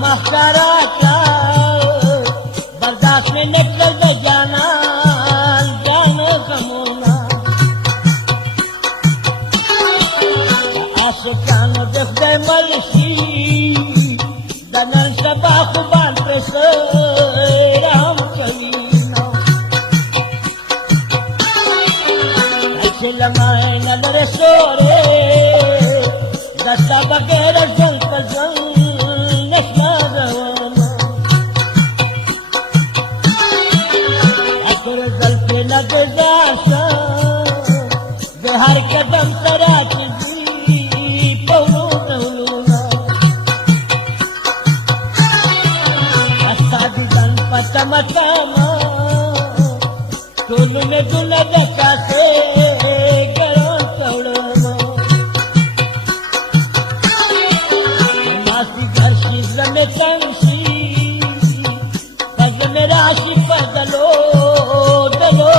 मास्तराचा बर्दाश्त में निकल दे जाना जान कमोना आसुकान दस दे मलसी दनन सबा खुबान प्रस राम कवीना अच्छे लमाए नदर सोरे दस्ता बगैर जल तजल हर कदम तराची पवलू नवलूना अस्तादी गणपत मकामा टोलू में दुला दका से करो तवड़ना नासी घर शीघ्र में कंसी पग में राशि पगलो दलो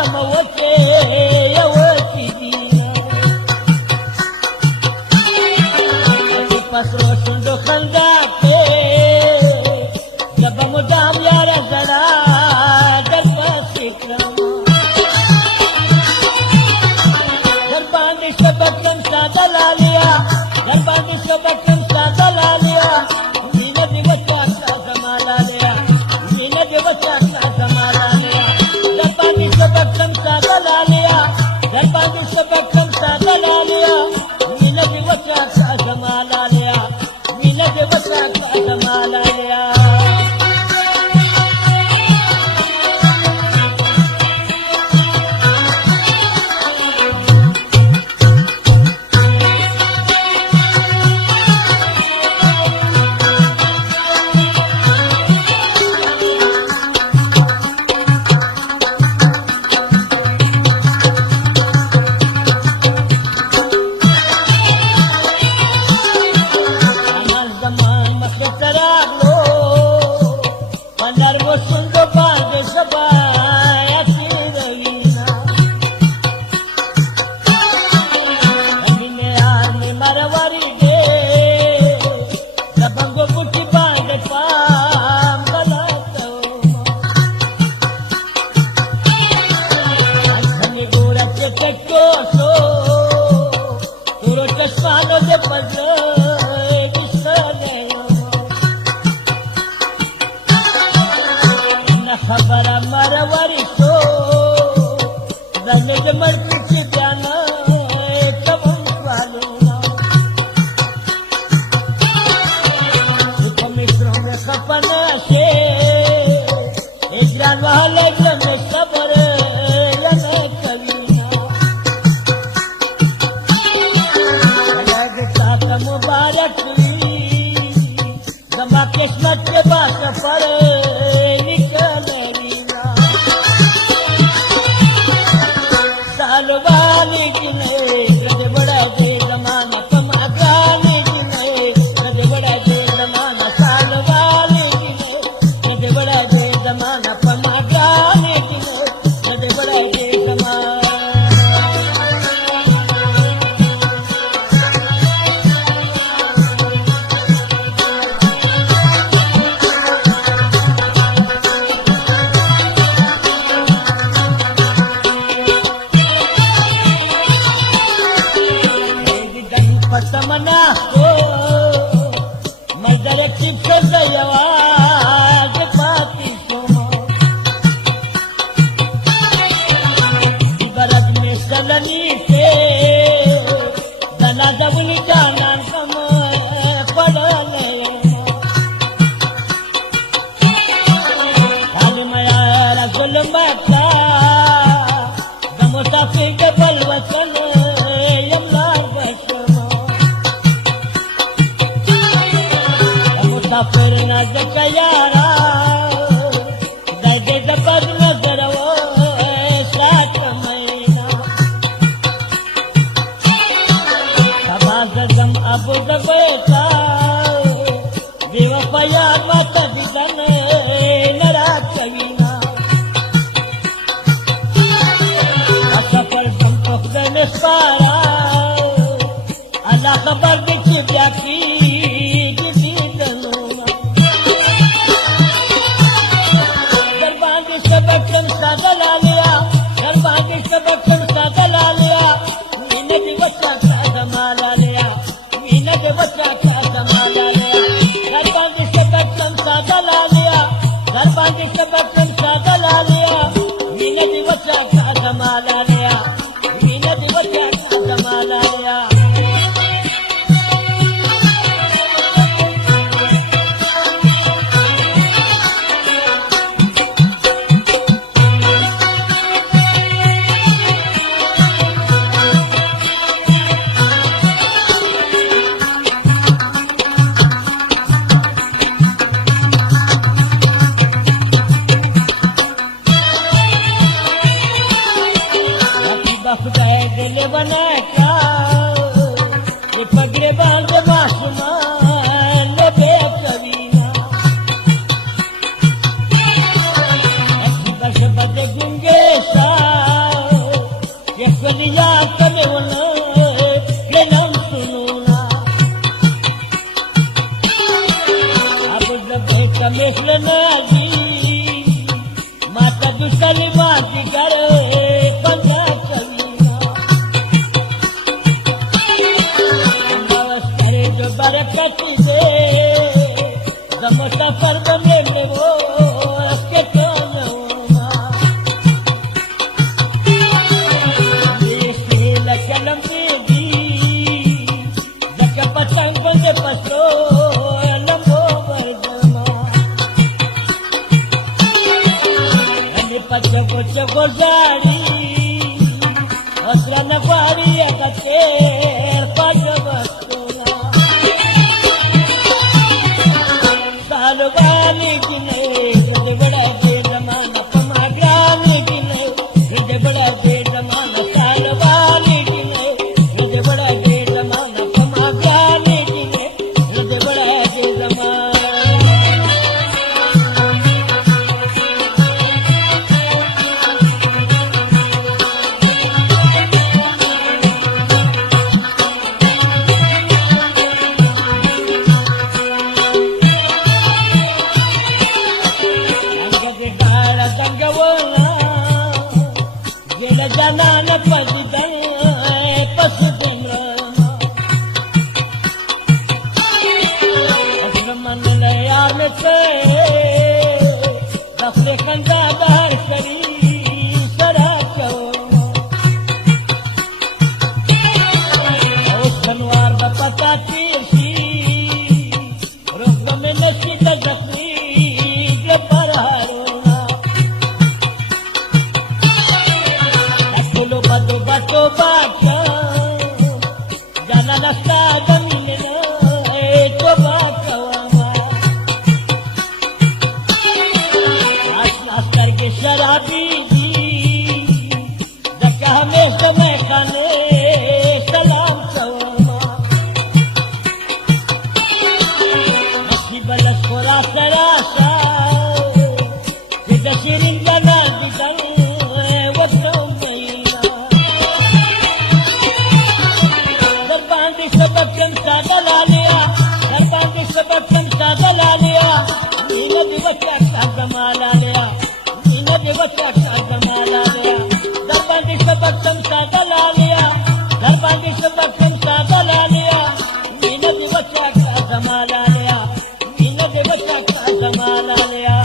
काम होते यवती पसरो सुंदो खंदा पे जब मुदाम यार जरा दरबार सिक्रम दरबार सबकम सादा लालिया दरबार सबकम सादा लालिया नीने दिवस का समाला लिया नीने दिवस का समाला लिया दरबार सबकम सादा लालिया दरबार सबकम सादा लालिया नीने दिवस का समाला लिया नीने दिवस का समाला लिया खबर मरवरी तो रंग मर्ची जाना तब मित्रों में सपना से इधर वाले जन सबर मुबारक जमा किस्मत के बात पर वाली रज बड़ा दे जमाना कमागाने रज बड़ा दे जमाना साल वाली रज बड़ा दे जमाना कमागाने रज बड़ा दे जमाना तमन्ना हो मदर चिप दयावाज पाती सोमा बरद में सलनी से दना जबनी जाना कम पड़ल रसुल मता दमोता फिर बलवचन पर न जकयारा दर्द जबर नजर वो सात महीना सबाज गम अब दबेता देव पया मत दिगन नरा कवीना असफल गम पकड़न पारा अल्लाह खबर दिख जाती सबकम सादा लालिया दरबार सबकम सादा लालिया मीना के बच्चा का जमाला लिया मीना के बच्चा का जमाला लिया दरबार सबकम सादा लालिया दरबार सबकम सादा लालिया मीना के बच्चा का जमाला लिया मीना के बच्चा का जमाला लिया दिल बना का ये पगड़े बांध मासूमान बेकरीना बस बद गुंगे सा सलीमाची करे पंजा चवीना करे जो बरकती दे जमता पर बने वो के तोना ये लकलम दी जक पतंग बंदे पसो लंबो वर्जना Paco choco jari, asra na pari akater paco bastuna. Salvani kine, kinde bada de zamana pamagrani kine, kinde bada de zamana salvani kine, kinde bada de zamana pamagrani kine, kinde bada de zamana. Janana pajidan pasudin rama asman layar mein se rafle khanda bahar kari sarab kauna aur sanwar da pata tirsi rukh mein nasib zakri par haruna bato bato baca jangan nasta damina to baca as karke sharabi ji jaka hame samay khane salam kawana nasib balas kora sarasa sidashirin jana didan wato सबकन सादा ला लिया दरबार में सबकन सादा ला लिया नीला दिवसा का कमाला लिया नीला दिवसा का कमाला लिया दरबार में सबकन सादा ला लिया दरबार में सबकन सादा ला लिया नीला दिवसा का कमाला लिया नीला दिवसा का कमाला लिया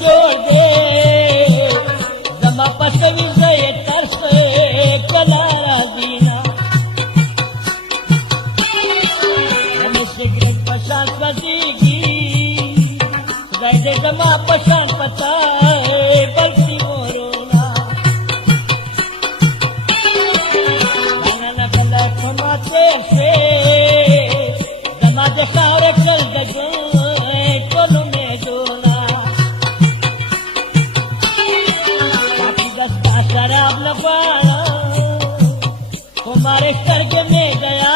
जोड़ दे जमा पसवी से तरस कलारा दीना सिगरेट पशान पसीगी गैदे जमा पशान पता बल्कि मोरोना गाना गला खमाते से जमा देखा रे चल गए कोलो में जोना शराब लगाया तुम्हारे सर्ग में गया